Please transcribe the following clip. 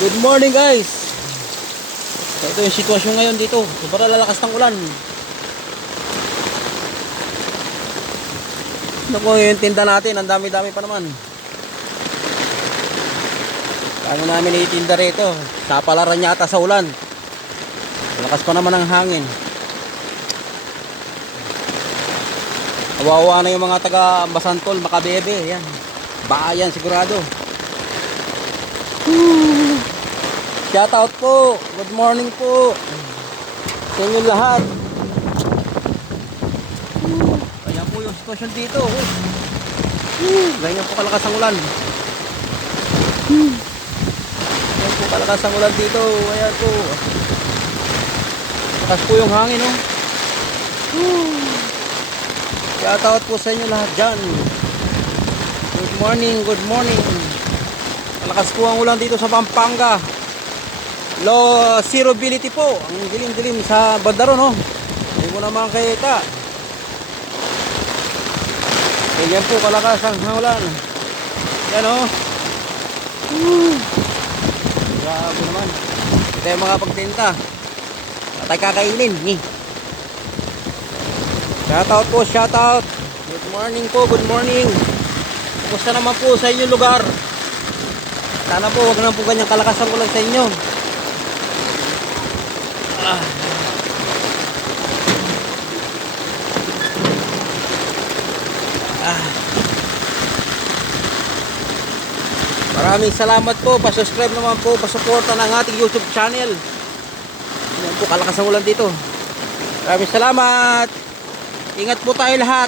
Good morning guys. Ito yung sitwasyon ngayon dito. Sobrang lalakas ng ulan. Naku, yung tinda natin, ang dami-dami pa naman. Kaya namin itinda rito. Napalaran yata sa ulan. Lakas pa naman ang hangin. Kawawa na yung mga taga Basantol, Makabebe. Yan. Bayan sigurado. Shout out po. Good morning po sa inyo lahat. Ayan po yung sitwasyon dito. Ganyan po kalakas ang ulan. Ganyan po kalakas ang ulan dito. Ayan po. Lakas po yung hangin, oh. Shout out po sa inyo lahat dyan. Good morning, good morning. Malakas po ang ulan dito sa Pampanga. Low visibility po. Ang dilim-dilim sa bandaro, no? Hindi mo naman kita. Ganyan po kalakas ang ulan. Yan, oh. Grabe naman. Hindi tayo makapagtinta. Patay kakainin. Shout out po, shout out. Good morning po, good morning. Kumusta naman po sa inyong lugar? Sana po wag na po ganyang kalakas ang ulan sa inyo. Maraming salamat po. Pa-subscribe naman po, pa-suporta ng ating YouTube channel. Yan po kalakas ang ulan dito. Maraming salamat. Ingat po tayo lahat.